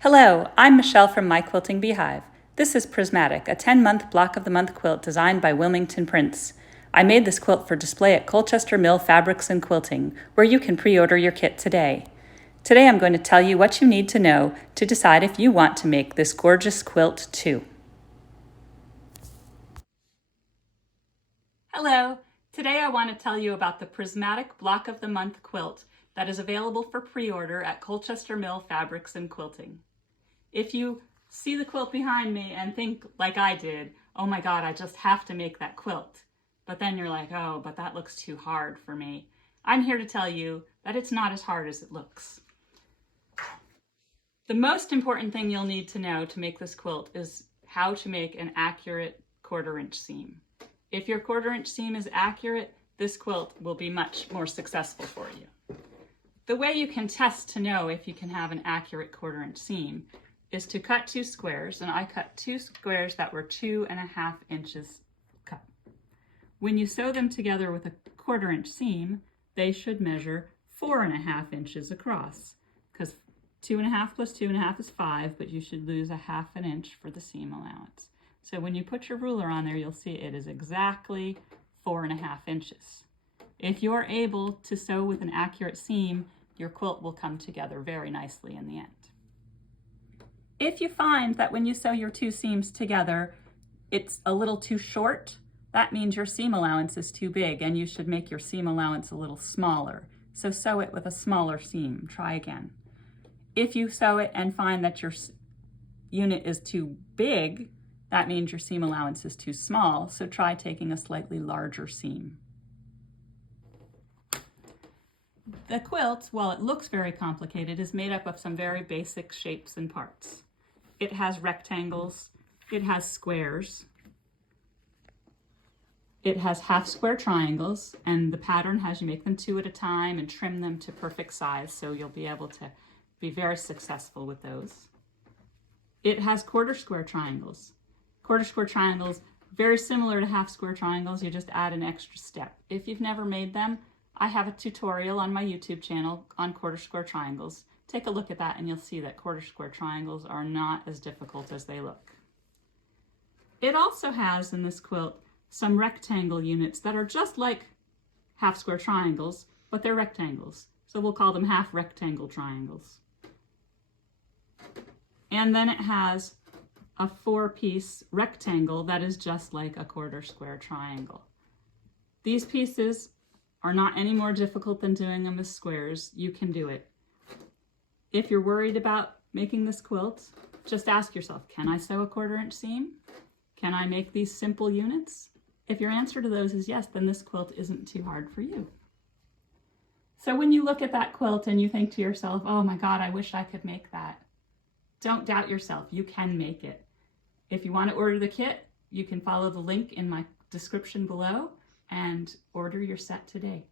Hello, I'm Michelle from My Quilting Beehive. This is Prismatic, a 10-month block of the month quilt designed by Wilmington Batiks. I made this quilt for display at Colchester Mill Fabrics Quilting, where you can pre-order your kit today. Today I'm going to tell you what you need to know to decide if you want to make this gorgeous quilt too. Hello, today I want to tell you about the Prismatic Block of the Month quilt that is available for pre-order at Colchester Mill Fabrics Quilting. If you see the quilt behind me and think like I did, oh my God, I just have to make that quilt. But then you're like, oh, but that looks too hard for me. I'm here to tell you that it's not as hard as it looks. The most important thing you'll need to know to make this quilt is how to make an accurate 1/4 inch seam. If your 1/4 inch seam is accurate, this quilt will be much more successful for you. The way you can test to know if you can have an accurate 1/4 inch seam is to cut 2 squares, and I cut 2 squares that were 2.5 inches cut. When you sew them together with a 1/4 inch seam, they should measure 4.5 inches across, because 2.5 plus 2.5 is 5, but you should lose 1/2 inch for the seam allowance. So when you put your ruler on there, you'll see it is exactly 4.5 inches. If you're able to sew with an accurate seam, your quilt will come together very nicely in the end. If you find that when you sew your 2 seams together, it's a little too short, that means your seam allowance is too big and you should make your seam allowance a little smaller. So sew it with a smaller seam. Try again. If you sew it and find that your unit is too big, that means your seam allowance is too small, so try taking a slightly larger seam. The quilt, while it looks very complicated, is made up of some very basic shapes and parts. It has rectangles, it has squares, it has half square triangles, and the pattern has you make them 2 at a time and trim them to perfect size, so you'll be able to be very successful with those. It has 1/4 square triangles. 1/4 square triangles, very similar to half square triangles, you just add an extra step. If you've never made them, I have a tutorial on my YouTube channel on 1/4 square triangles. Take a look at that and you'll see that 1/4 square triangles are not as difficult as they look. It also has in this quilt some rectangle units that are just like half square triangles, but they're rectangles. So we'll call them half rectangle triangles. And then it has a 4-piece rectangle that is just like a 1/4 square triangle. These pieces are not any more difficult than doing them as squares. You can do it. If you're worried about making this quilt, just ask yourself, can I sew a 1/4 inch seam? Can I make these simple units? If your answer to those is yes, then this quilt isn't too hard for you. So when you look at that quilt and you think to yourself, oh my God, I wish I could make that, don't doubt yourself. You can make it. If you want to order the kit, you can follow the link in my description below and order your set today.